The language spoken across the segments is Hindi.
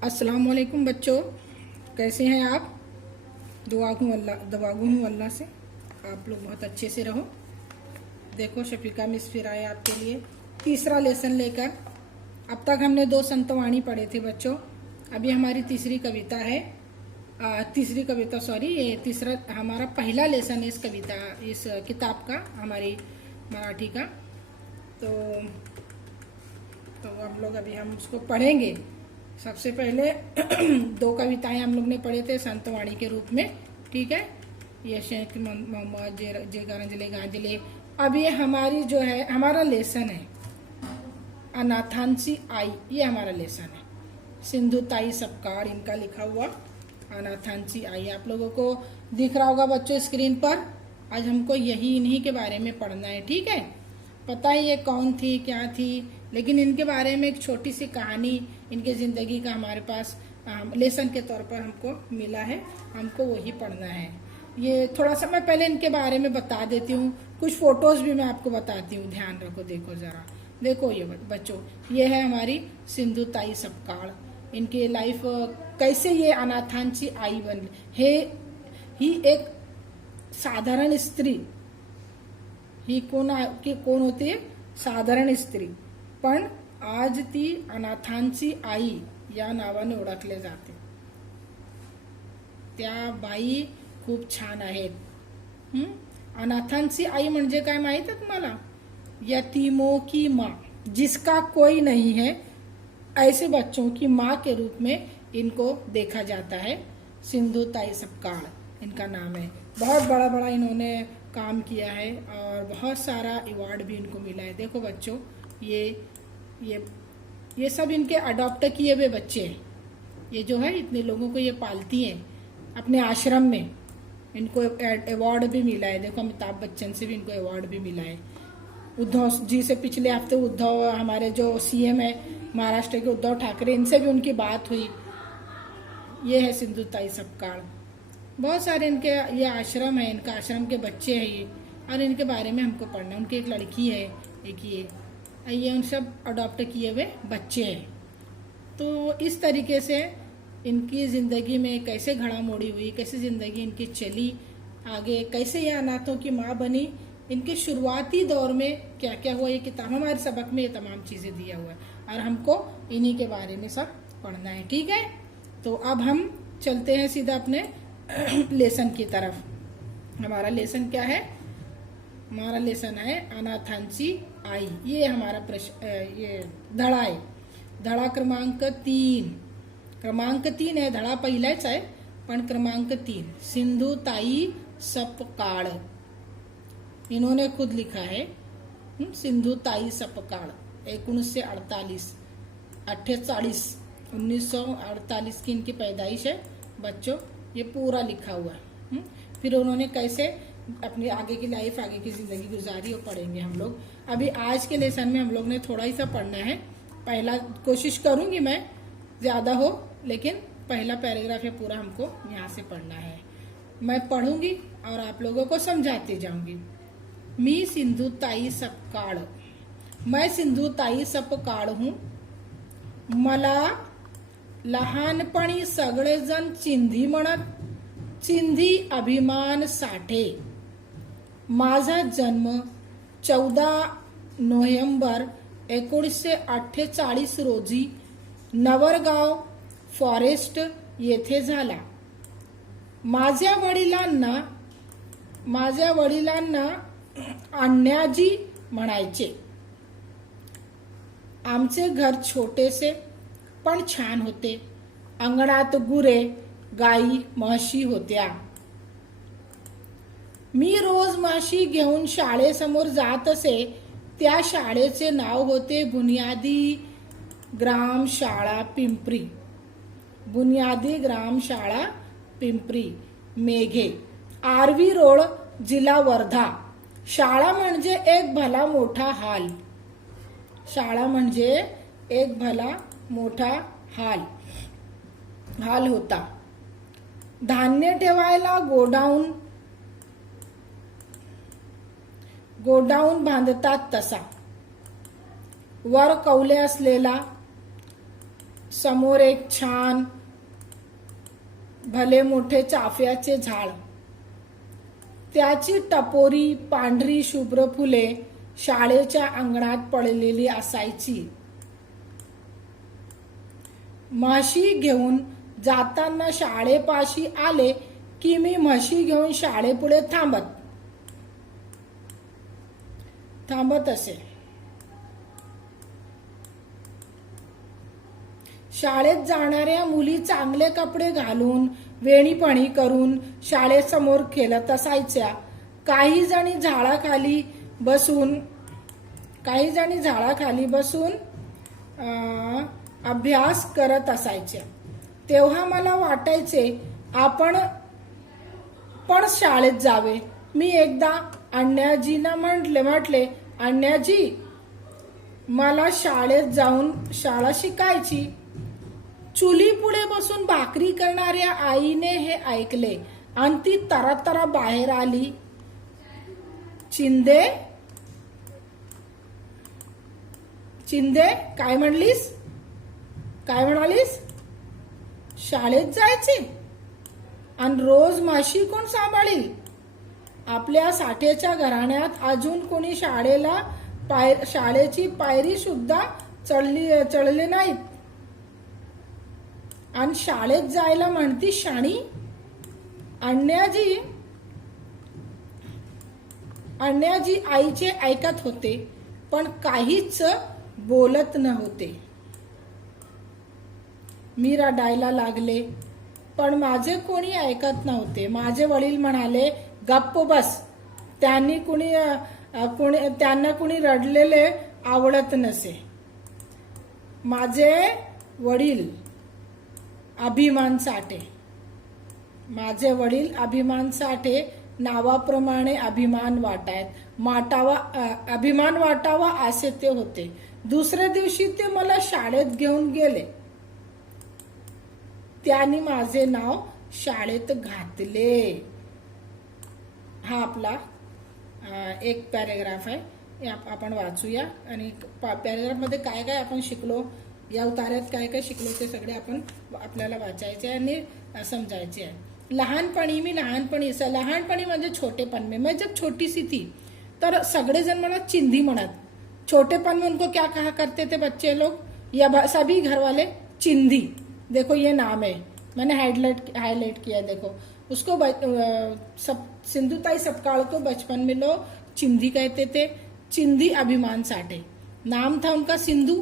अस्सलाम वालेकुम बच्चों, कैसे हैं आप। दुआ हूँ अल्लाह से आप लोग बहुत अच्छे से रहो। देखो शफीका मिस फिर आए आपके लिए तीसरा लेसन लेकर। अब तक हमने 2 संतवाणी पढ़े थे बच्चों। अभी हमारी तीसरी कविता है। ये तीसरा हमारा पहला लेसन इस किताब का, हमारी मराठी का। तो हम लोग अभी हम उसको पढ़ेंगे। सबसे पहले 2 कविताएं हम लोग ने पढ़े थे संतवाणी के रूप में, ठीक है। ये शेख मोहम्मद जे गांजले गांजले। अब ये हमारी जो है हमारा लेसन है अनाथांसी आई, ये हमारा लेसन है। सिंधुताई सपकाळ इनका लिखा हुआ अनाथांसी आई आप लोगों को दिख रहा होगा बच्चों स्क्रीन पर। आज हमको इन्हीं के बारे में पढ़ना है, ठीक है। पता है ये कौन थी क्या थी, लेकिन इनके बारे में एक छोटी सी कहानी इनके जिंदगी का हमारे पास लेसन के तौर पर हमको मिला है, हमको वही पढ़ना है। ये थोड़ा सा मैं पहले इनके बारे में बता देती हूँ, कुछ फोटोज भी मैं आपको बताती हूँ, ध्यान रखो। देखो जरा, देखो ये बच्चों, ये है हमारी सिंधुताई सपकाळ। इनकी लाइफ कैसे ये अनाथांची आई बन है। ही एक साधारण स्त्री, ही कोण होती है, साधारण स्त्री, पण आज ती अनाथांची आई या नावाने ओळखले जाते। त्या बाई खूप छान आहेत। अनाथांची आई म्हणजे काय माहित है तुम्हाला? यतीमों की माँ, जिसका कोई नहीं है, ऐसे बच्चों की माँ के रूप में इनको देखा जाता है। सिंधुताई सपकाळ इनका नाम है। बहुत बड़ा बड़ा इन्होंने काम किया है और बहुत सारा अवार्ड भी इनको मिला है। देखो बच्चों, ये सब इनके अडॉप्ट किए हुए बच्चे हैं। ये जो है इतने लोगों को ये पालती हैं अपने आश्रम में। इनको अवार्ड भी मिला है। देखो अमिताभ बच्चन से भी इनको अवार्ड भी मिला है। उद्धव जी से पिछले हफ्ते उद्धव हमारे जो सीएम है महाराष्ट्र के, उद्धव ठाकरे, इनसे भी उनकी बात हुई। ये है सिंधुताई सपकाळ। बहुत सारे इनके ये आश्रम है, इनका आश्रम के बच्चे हैं ये, और इनके बारे में हमको पढ़ना। उनकी एक लड़की है, एक ये उन सब अडॉप्ट किए हुए बच्चे हैं। तो इस तरीके से इनकी ज़िंदगी में कैसे घड़ा मोड़ी हुई, कैसे ज़िंदगी इनकी चली आगे, कैसे ये अनाथों की माँ बनी, इनके शुरुआती दौर में क्या क्या हुआ, ये किताब हमारे सबक में ये तमाम चीज़ें दिया हुआ है और हमको इन्हीं के बारे में सब पढ़ना है, ठीक है। तो अब हम चलते हैं सीधा अपने लेसन की तरफ। हमारा लेसन क्या है? हमारा लेसन है अनाथांची आई। ये हमारा ये धडा है, धडा क्रमांक 3 है। धडा पहिलाच आहे पण क्रमांक 3 सिंधुताई सपकाळ। इन्होंने खुद लिखा है सिंधुताई सपकाळ 1948 की इनकी पैदाइश है बच्चों। ये पूरा लिखा हुआ है। फिर उन्होंने कैसे अपनी आगे की लाइफ, आगे की जिंदगी गुजारी, और पढ़ेंगे हम लोग। अभी आज के लेसन में हम लोग ने थोड़ा ही सा पढ़ना है। पहला कोशिश करूंगी मैं ज्यादा हो, लेकिन पहला पैराग्राफ है पूरा हमको यहाँ से पढ़ना है। मैं पढ़ूंगी और आप लोगों को समझाती जाऊंगी। मी सिंधुताई सपकाळ, मैं सिंधुताई सपकाळ हूँ। मला लहानपणी सगळेजण चिंधी म्हणत, चिंधी अभिमान साठे। माझा जन्म 14 नोव्हेंबर 1948 रोजी नवरगाव फॉरेस्ट येथे झाला। माझ्या वडिलांना अण्णाजी म्हणायचे। आमचे घर छोटेसे पण छान होते। अंगणात गुरे, गाई, म्हशी होत्या। मी रोज म्हशी घेऊन शाळेसमोर जात असे। त्या शाळेचे नाव होते बुनियादी ग्राम शाळा पिंपरी। बुनियादी ग्राम शाळा पिंपरी मेघे, आरवी रोड, जिल्हा वर्धा। शाळा म्हणजे एक भला मोठा हॉल। शाळा म्हणजे एक भला मोठा हॉल होता। धान्य ठेवायला गोडाऊन बांधतात तसा। वर कौले असलेला समोर एक छान भले मोठे चाफ्याचे झाड, त्याची टपोरी पांढरी शुभ्र फुले शाळेच्या अंगणात पडलेली असायची. म्हशी घेऊन जाताना शाळेपाशी आले की मी म्हशी घेऊन शाळेपुढे थांबत असे. शाळेत जाणाऱ्या मुली चांगले कपडे घालून वेणीपणी करून शाळेसमोर खेळत असायच्या. काही जणी झाडाखाली बसून अभ्यास करत असायच्या. तेव्हा मला वाटायचे आपण पण शाळेत जावे. मी एकदा अण्णाजींना म्हटले, अण्णाजी, मला शाळेत जाऊन शाळा शिकायची. चुली पुढे बसून भाकरी करणाऱ्या आईने हे ऐकले आणि ती तरातरा बाहेर आली. चिंदे, काय म्हणालीस? शाळेत जायचे आणि रोज म्हशी कोण सांभाळील? आपल्या साठेच्या घराण्यात अजून कोणी शाळेची पायरी सुद्धा चढले नाहीत आणि शाळेत जायला म्हणती शाणी. अण्णाजी आईचे ऐकत होते पण काहीच बोलत नव्हते. मी रडायला लागले पण माझे कोणी ऐकत नव्हते. माझे वडील म्हणाले, गप्प बस, त्यांना कुणी रडलेले आवडत नसे. माझे वडील अभिमान साठे नावाप्रमाणे अभिमान वाटावा असे ते होते. दुसऱ्या दिवशी ते मला शाळेत घेऊन गेले. त्यांनी माझे नाव शाळेत घातले. हा आपला एक पॅरेग्राफ आहे, आपण वाचूया. आणि पॅरेग्राफ मध्ये काय काय आपण शिकलो, या उतार्यात काय काय शिकलो ते सगळे आपल्याला वाचायचे आणि समजायचे आहे. लहानपणी म्हणजे छोटेपन में, मैं जब छोटी सी थी तर सगळे जण मला चिंधी म्हणत. छोटेपन में उनको क्या कहा करते थे बच्चे लोग, या सभी घर वाले? चिंधी. देखो ये नाम है, मैंने हाईलाइट किया. देखो उसको सिंधुताई सपकाळ को बचपन में लोग चिंधी कहते थे. चिंधी अभिमान साठे, नाम था उनका सिंधु,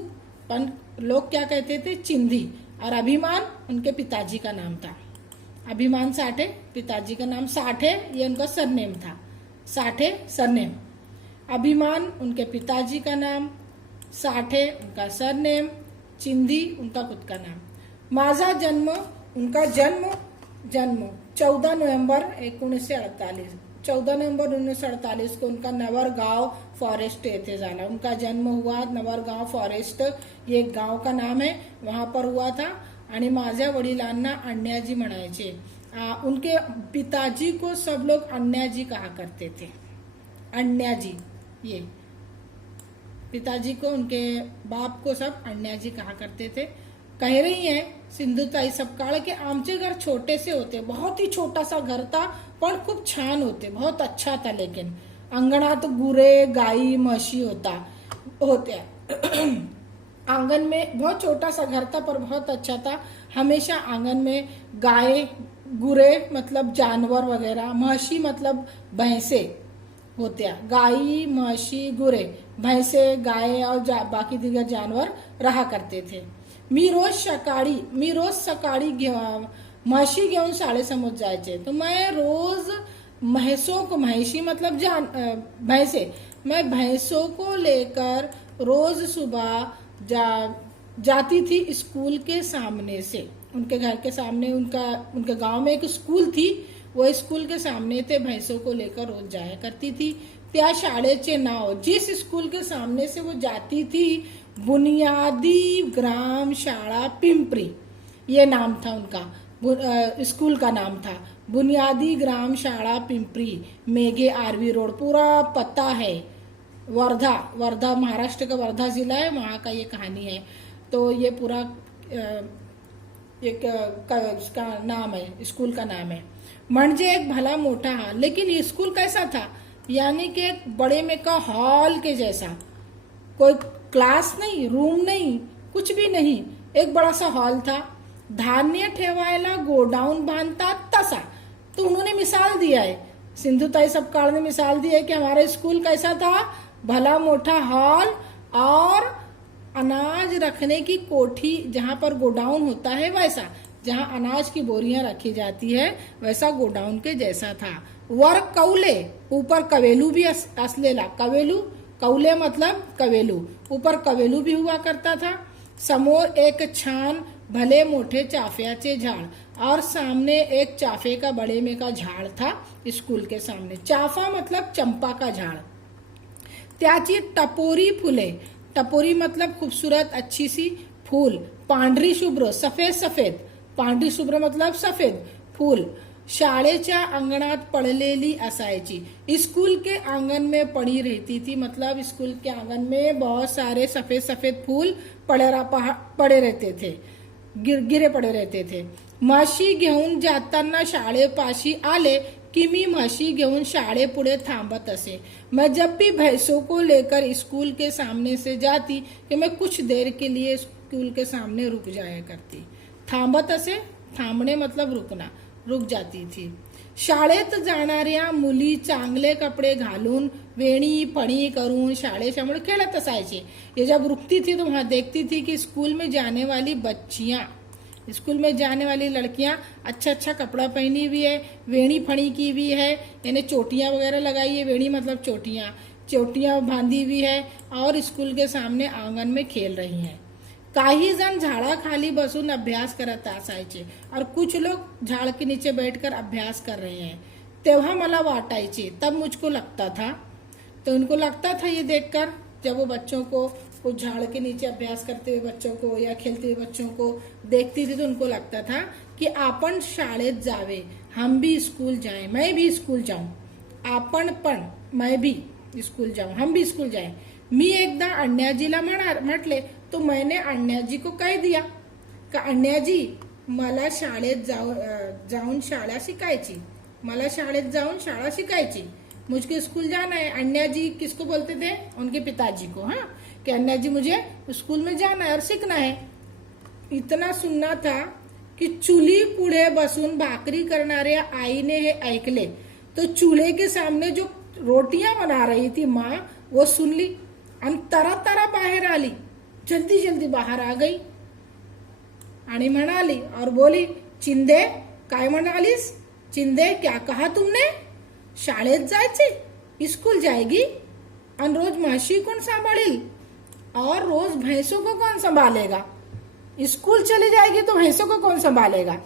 पर लोग क्या कहते थे, चिंधी. और अभिमान उनके पिताजी का नाम था. अभिमान साठे पिताजी का नाम, साठे ये उनका सरनेम था. साठे सरनेम, अभिमान उनके पिताजी का नाम, साठे उनका सरनेम, चिंधी उनका खुद का नाम. माझा जन्म, उनका जन्म 14 नवंबर 1948 को उनका नवरगांव फॉरेस्ट येथे झाला. उनका जन्म हुआ नवरगांव फॉरेस्ट, ये एक गांव का नाम है, वहां पर हुआ था. आणि माझ्या वडिलांना अण्णाजी म्हणायचे. उनके पिताजी को सब लोग अण्णाजी कहा करते थे. अण्णाजी, ये पिताजी को, उनके बाप को सब अण्णाजी कहा करते थे. कह रही है सिंधुताई सपकाळ के आमचे घर छोटे से होते, बहुत ही छोटा सा घर था पण खूप छान होते, बहुत अच्छा था. लेकिन अंगणात गुरे गाई म्हशी होत्या. आंगन में बहुत छोटा सा घर था पर बहुत अच्छा था. हमेशा आंगन में गाय, गुरे मतलब जानवर वगैरह, म्हशी मतलब भैंसे होत्या. गाई, म्हशी, गुरे, भैंसे, गाय और बाकी दीगर जानवर रहा करते थे. मी रोज सकाळी म्हशी घेऊन शाळेसमोर जायचे. तो मैं रोज म्हशी मतलब भैंसे, मैं भैंसों को लेकर रोज सुबह जाती थी स्कूल के सामने से. उनके घर के सामने, उनके गांव में एक स्कूल थी, वो स्कूल के सामने थे. भैंसों को लेकर रोज जाया करती थी. त्या शाळेचे नाव, जिस स्कूल के सामने से वो जाती थी, बुनियादी ग्राम शाळा पिंपरी, ये नाम था उनका. स्कूल का नाम था बुनियादी ग्राम शाळा पिंपरी, मेघे आरवी रोड. पूरा पता है वर्धा, महाराष्ट्र का वर्धा जिला है, वहां का ये कहानी है. तो ये पूरा एक उसका नाम है, स्कूल का नाम है। म्हणजे एक भला मोठा हॉल, लेकिन ये स्कूल कैसा था, यानी कि एक बड़े में का हॉल के जैसा, कोई क्लास नहीं, रूम नहीं, कुछ भी नहीं, एक बड़ा सा हॉल था। धान्य ठेवायला गोडाऊन बांधतात तसा। तो उन्होंने मिसाल दिया है, सिंधुताई सपकाळ ने मिसाल दी है कि हमारा स्कूल कैसा था, भला मोटा हॉल और अनाज रखने की कोठी, जहां पर गोडाउन होता है वैसा, जहां अनाज की बोरियां रखी जाती है वैसा गोडाउन के जैसा था। वर कौले, ऊपर कवेलू भी असलेला, कवेलू, कौले मतलब कवेलू, ऊपर कवेलू भी हुआ करता था। समोर एक छान भले मोठे चाफ्याचे झाड, और सामने एक चाफे का बड़े में का झाड़ था स्कूल के सामने। चाफा मतलब चंपा का झाड़। त्याची टपोरी फुले, टपोरी मतलब खूबसूरत अच्छी सी फूल, पांढरी शुभ्र, सफेद सफेद, पांढरी शुभ्र मतलब सफेद फूल शाळेच्या अंगणात पडलेली असायची। स्कूल के आंगन में पड़ी रहती थी, मतलब स्कूल के आंगन में बहुत सारे सफेद सफेद फूल पड़े रहते थे, गिरे पड़े रहते थे। म्हशी घेऊन जाताना शाळेपाशी आले कि मी म्हशी घेऊन शाळेपुढे थांबत असे। मैं जब भी भैंसों को लेकर स्कूल के सामने से जाती कि मैं कुछ देर के लिए स्कूल के सामने रुक जाया करती। थांबत असे, थांबणे मतलब रुकना, रुक जाती थी। शाळेत जाणाऱ्या मुली चांगले कपड़े घालून वेणी फणी करून शाळेसमोर खेलत असायचे। ये जब रुकती थी तो वहां देखती थी कि स्कूल में जाने वाली बच्चियां, स्कूल में जाने वाली लड़कियां अच्छा अच्छा कपड़ा पहनी हुई है, वेणी फणी की हुई है, यानी चोटियां वगैरह लगाई है, वेणी मतलब चोटियां, चोटियां बांधी हुई है और स्कूल के सामने आंगन में खेल रही हैं। काही जण झाडाखाली बसून अभ्यास करत असायचे और कुछ लोग झाड़ के नीचे बैठकर अभ्यास कर रहे हैं। तेव्हा मला वाटायचे, तब मुझको लगता था, तो उनको लगता था ये देखकर, जब वो बच्चों को, वो झाड़ के नीचे अभ्यास करते हुए बच्चों को या खेलते हुए बच्चों को देखती थी, तो उनको लगता था कि आपण शाळेत जावे, हम भी स्कूल जाएं, मैं भी स्कूल जाऊं, आपण पण, मैं भी स्कूल जाऊं, हम भी स्कूल जाएं। मी एकदा अण्णाजीला म्हटले, तो मैंने अण्णाजी को कह दिया का अण्णाजी मला शाळेत जाऊन शाळा शिकायची, मला शाळेत जाऊन शाळा शिकायची, मुझको स्कूल जाना है। अण्णाजी किसको बोलते थे, उनके पिताजी को, हाँ, कि अण्णाजी मुझे स्कूल में जाना है और सीखना है। इतना सुनना था की चुली पुढे बसून भाकरी करणाऱ्या आईने हे ऐकले, तो चूल्हे के सामने जो रोटियां बना रही थी माँ, वो सुन ली आणि तरा तरा बाहेर आली, जल्दी जल्दी बाहर आ गई आणि म्हणाली और बोली, चिंदे काय म्हणालीस, चिंदे क्या कहा तुमने, शाळेत जायचे, स्कूल जाएगी, और रोज म्हशी कौन सांभाळेल, और रोज भैंसों को कौन संभालेगा, स्कूल चली जाएगी तो भैंसों को कौन संभालेगा।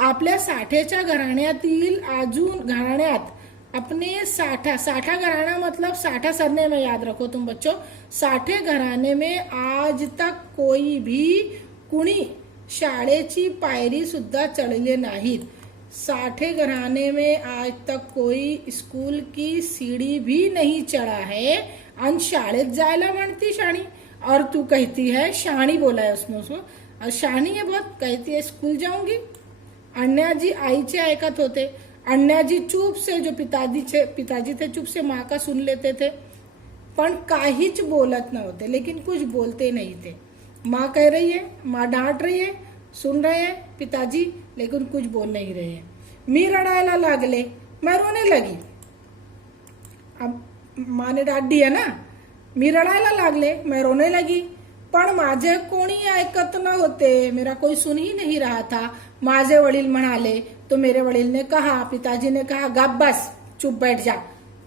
आपल्या साठेच्या घराण्यातील अजून घराण्यात अपने साठा घराना मतलब साठा सरने में याद रखो तुम बच्चों, साठे घराने में आज तक कोई भी कुणी शाळेची पायरी सुद्धा चढले नाहीत। साठे घराने में आज तक कोई स्कूल की सीढ़ी भी नहीं चढ़ा है, और शाळेत जायला म्हणती शाणी, और तू कहती है, शाणी बोला है उसने उसको, और शाणी है बहुत, कहती है स्कूल जाऊंगी। अण्णाजी आईचे ऐकत होते, अण्णाजी चुप से, जो पिताजी थे चुप से माँ का सुन लेते थे, पण काहीच बोलत नव्हते, लेकिन कुछ बोलते नहीं थे। माँ कह रही है, माँ डांट रही है, सुन रहे हैं पिताजी, लेकिन कुछ बोल नहीं रहे हैं। मी रडायला लागले, मैं रोने लगी। अब माँ ने डांट दिया ना, मी रडायला लागले, मैं रोने लगी, पण माझे कोणी ऐकत न होते, मेरा कोई सुन ही नहीं रहा था। माझे वडील म्हणाले, तो मेरे वडील ने कहा, पिताजी ने कहा, गप बस, चुप बैठ जा।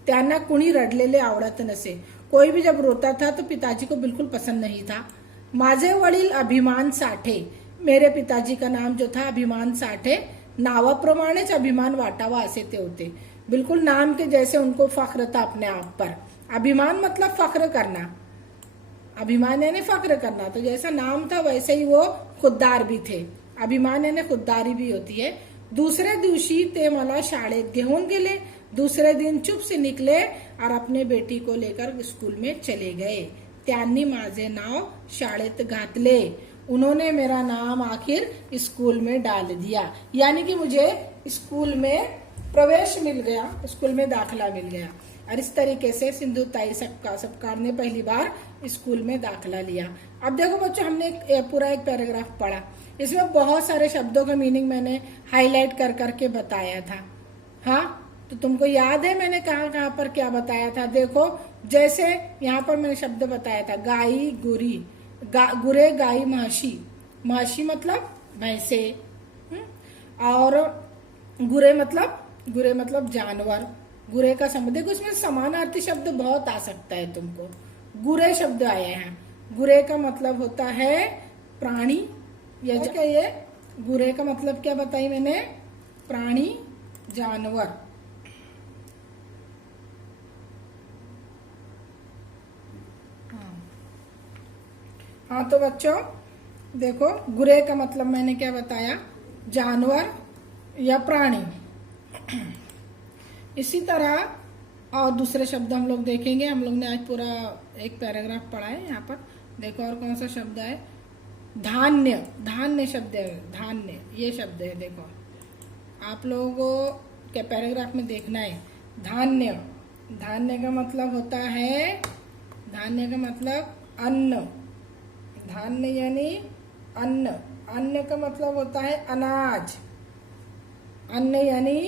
त्यांना कुणी रडलेले आवडत नसे, कोई भी जब रोता था तो पिताजी को बिल्कुल पसंद नहीं था। माझे वडील अभिमान साठे, मेरे पिताजी का नाम जो था अभिमान साठे, नावाप्रमाणेच अभिमान वाटावा असे ते होते, बिल्कुल नाम के जैसे उनको फख्र था अपने आप पर। अभिमान मतलब फख्र करना, अभिमान यानी फख्र करना, तो जैसा नाम था वैसे ही वो खुददार भी थे, अभिमान यानी खुददारी भी होती है। दूसरे दिवशी ते मला शाळेत घेऊन गेले, दूसरे दिन चुप से निकले और अपने बेटी को लेकर स्कूल में चले गए। त्यांनी माझे नाव शाळेत घातले। उन्होंने मेरा नाम आखिर स्कूल में डाल दिया, यानी कि मुझे स्कूल में प्रवेश मिल गया, स्कूल में दाखिला मिल गया। और इस तरीके से सिंधुताई सपकाळ ने पहली बार स्कूल में दाखिला लिया। अब देखो बच्चों, हमने पूरा एक पैराग्राफ पढ़ा, इसमें बहुत सारे शब्दों का मीनिंग मैंने हाईलाइट कर करके बताया था। हाँ, तो तुमको याद है मैंने कहाँ कहाँ पर क्या बताया था? देखो, जैसे यहाँ पर मैंने शब्द बताया था, गाई गुरी, गुरे गाई महसी, महसी मतलब भैंसे, और गुरे मतलब जानवर। गुरे का संबंध देखो, इसमें समानार्थी शब्द बहुत आ सकता है तुमको। गुरे शब्द आए हैं, गुरे का मतलब होता है प्राणी, या क्या ये गुरे का मतलब क्या बताई मैंने? प्राणी, जानवर। हाँ तो बच्चों देखो, गुरे का मतलब मैंने क्या बताया? जानवर या प्राणी। इसी तरह और दूसरे शब्द हम लोग देखेंगे। हम लोग ने आज पूरा एक पैराग्राफ पढ़ा है। यहाँ पर देखो और कौन सा शब्द है? धान्य, धान्य शब्द है, धान्य ये शब्द है। देखो आप लोगों को क्या पैराग्राफ में देखना है? धान्य, धान्य का मतलब होता है, धान्य का मतलब अन्न, धान्य यानी अन्न, अन्न का मतलब होता है अनाज, अन्न यानी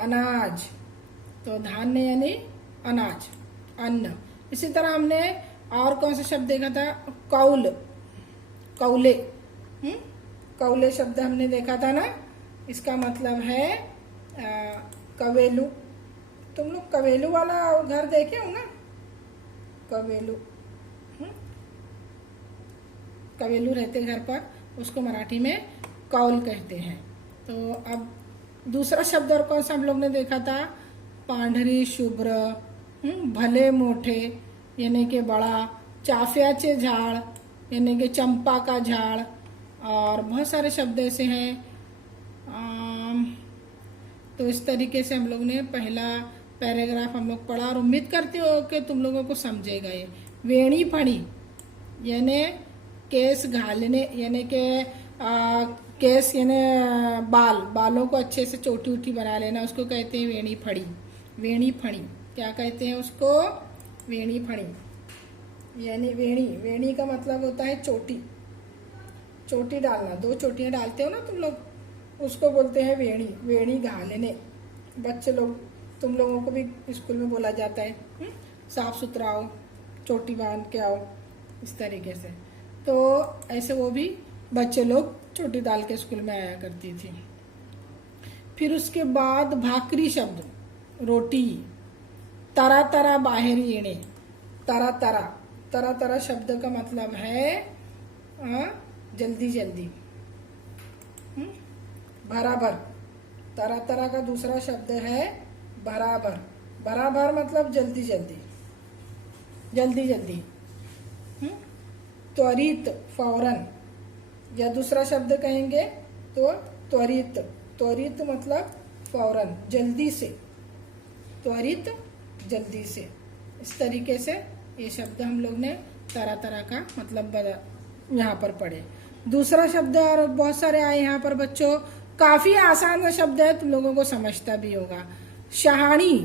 अनाज, तो धान्य यानी अनाज, अन्न। इसी तरह हमने और कौन सा शब्द देखा था? कौल, कौले, कौले शब्द हमने देखा था ना, इसका मतलब है कवेलू। तुम लोग कवेलू वाला घर देखे हो ना? कवेलू, कवेलू रहते घर पर, उसको मराठी में कौल कहते हैं। तो अब दूसरा शब्द और कौन सा हम लोग ने देखा था? पांढरी शुभ्र, भले मोठे यानी कि बड़ा, चाफ्याचे झाड़ यानी कि चंपा का झाड़, और बहुत सारे शब्द ऐसे हैं। तो इस तरीके से हम लोग ने पहला पैराग्राफ हम लोग पढ़ा, और उम्मीद करते हो कि तुम लोगों को समझेगा ये। वेणी फणी यानी केस घालने, यानी कि केस यानी बाल, बालों को अच्छे से चोटी उटी बना लेना, उसको कहते हैं वेणी फणी। वेणी फणी क्या कहते हैं उसको? वेणी फणी यानी वेणी, वेणी का मतलब होता है चोटी, चोटी डालना, दो चोटियां डालते हो ना तुम लोग, उसको बोलते हैं वेणी, वेणी घालने। बच्चे लोग, तुम लोगों को भी स्कूल में बोला जाता है, साफ सुथरा आओ, चोटी बांध के आओ, इस तरीके से। तो ऐसे वो भी बच्चे लोग चोटी डाल के स्कूल में आया करती थी। फिर उसके बाद भाकरी शब्द, रोटी, तरा तरा बाहेर येणे, तरा तरा, तरा तरा शब्द का मतलब है जल्दी जल्दी, बराबर। तरा तरा का दूसरा शब्द है बराबर, बराबर मतलब जल्दी जल्दी, जल्दी जल्दी। त्वरित, फौरन, या दूसरा शब्द कहेंगे तो त्वरित, त्वरित मतलब फौरन, जल्दी से, त्वरित जल्दी से। इस तरीके से ये शब्द हम लोग ने तरह तरह का मतलब यहाँ पर पढ़े। दूसरा शब्द और बहुत सारे आए यहाँ पर बच्चों, काफी आसान शब्द है, तुम लोगों को समझता भी होगा। शहाणी,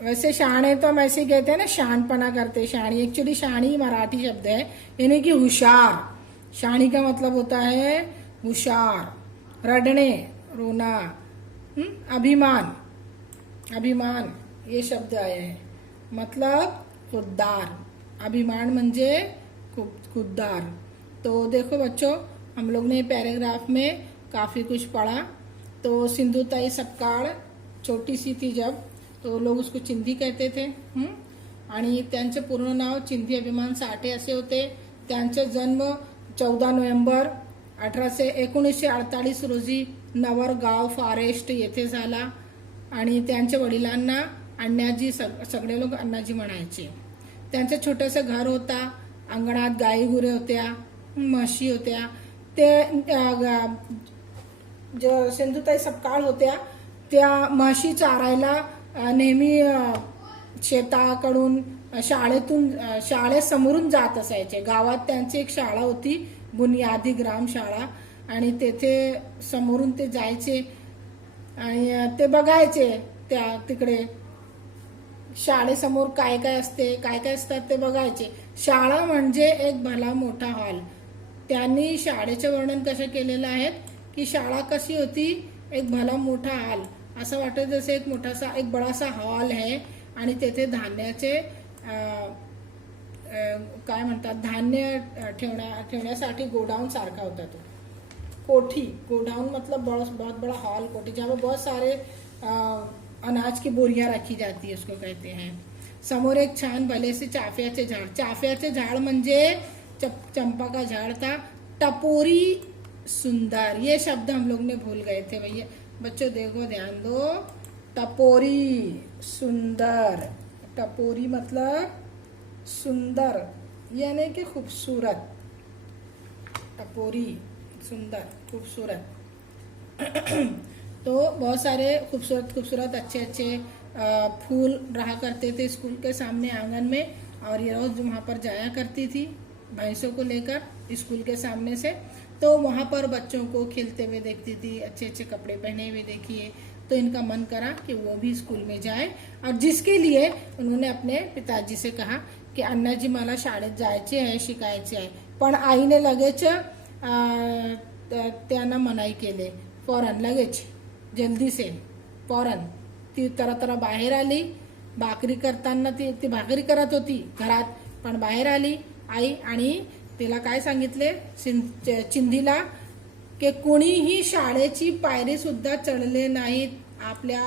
वैसे शहाणे तो हम ऐसे ही कहते हैं ना, शानपना करते, शहाणी, एक्चुअली शहाणी मराठी शब्द है, यानी कि होशियार। शहाणी का मतलब होता है होशियार। रडणे, रोना, अभिमान, अभिमान ये शब्द आए हैं, मतलब खुददार, अभिमान म्हणजे खुददार। तो देखो बच्चों, हम लोग ने पैराग्राफ में काफी कुछ पढ़ा। तो सिंधुताई सपकाळ छोटी सी थी जब, तो लोग उसको चिंधी कहते थे, आणि त्यांचे पूर्ण नाव चिंधी अभिमान साठे असे होते। त्यांचा जन्म 14 नोव्हेंबर 1948 रोजी नवरगाव फॉरेस्ट येथे झाला, आणि त्यांच्या वडिलांना अण्णाजी, सगळे लोक अण्णाजी म्हणायचे। त्यांचं छोटंसं घर होता, अंगणात गाई गुरे होत्या, म्हशी होत्या। ते जो सिंधुताई सपकाळ होत्या त्या म्हशी चारायला नेहमी शेताकडून शाळेतून शाळेसमोरून जात असायचे। गावात त्यांची एक शाळा होती बुनियादी ग्रामशाळा, आणि तेथे समोरून ते जायचे आणि ते बघायचे त्या तिकडे शाळेसमोर काय काय असते, काय काय असतात ते बघायचे. शाळा म्हणजे एक भला मोठा हॉल. त्यांनी शाळेचे वर्णन कसे केलेलं आहे की शाळा कशी होती, एक भला मोठा हॉल, असं वाटत जसे एक मोठासा एक बडासा हॉल आहे आणि तेथे धान्याचे काय म्हणतात धान्य ठेवण्यासाठी गोडाऊन सारखा होता तो. कोठी, गोडाउन मतलब बहुत बड़ा हॉल, कोठी जहाँ पे बहुत सारे अनाज की बोरियां रखी जाती है, उसको कहते हैं. समोर एक छान भलेसे चाफ्याचे झाड. चाफ्याचे झाड म्हणजे चंपा का झाड़ था. टपोरी सुंदर, ये शब्द हम लोग ने भूल गए थे भैया. बच्चों देखो ध्यान दो, टपोरी सुंदर. टपोरी मतलब सुंदर यानी कि खूबसूरत. टपोरी सुंदर खूबसूरत. तो बहुत सारे खूबसूरत अच्छे फूल रहा करते थे स्कूल के सामने आंगन में, और ये रोज वहाँ पर जाया करती थी भैंसों को लेकर स्कूल के सामने से. तो वहाँ पर बच्चों को खेलते हुए देखती थी, अच्छे कपड़े पहने हुए देखिए, तो इनका मन करा कि वो भी स्कूल में जाए. और जिसके लिए उन्होंने अपने पिताजी से कहा की अण्णाजी मला शाळेत जायचे आहे, शिकायचे आहे. पण आईने लगेच त्यांना मनाई केले. फौरन लगेच जल्दी से फौरन ती तरह बाहेर आली. भाकरी करताना ती भाकरी करत होती घरात, पण बाहेर आली आई आणि तिला काय सांगितले चिंधीला की कोणीही शाळेची पायरी सुद्धा चढले नाहीत आपल्या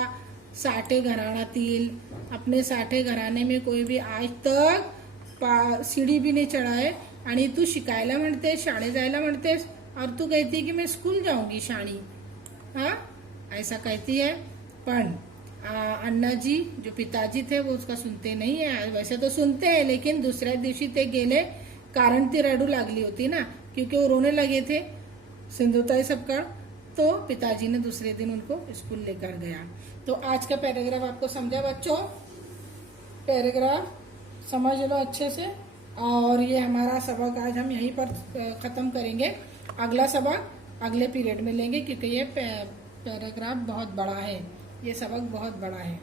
साठे घराण्यातील. अपने साठे घराने में कोई भी आज तक सीढ़ी भी नहीं चढ़ा है, आणि तू शिकायला म्हणते, शाळेत जायला म्हणतेस, और तू कहती कि मैं स्कूल जाऊंगी शाणी. हाँ, ऐसा कहती है. पण अन्ना जी जो पिताजी थे वो उसका सुनते नहीं है. वैसे तो सुनते हैं, लेकिन दूसऱ्या दिवशी ते गेले, कारण ती रडू लागली होती ना, क्योंकि वो रोने लगे थे सिंधुताई सबका. तो पिताजी ने दूसरे दिन उनको स्कूल लेकर गया. तो आज का पैराग्राफ आपको समझा बच्चों? पैराग्राफ समझ लो अच्छे से. और ये हमारा सबक आज हम यहीं पर खत्म करेंगे. अगला सबक अगले पीरियड में लेंगे, क्योंकि ये पैराग्राफ बहुत बड़ा है, ये सबक बहुत बड़ा है.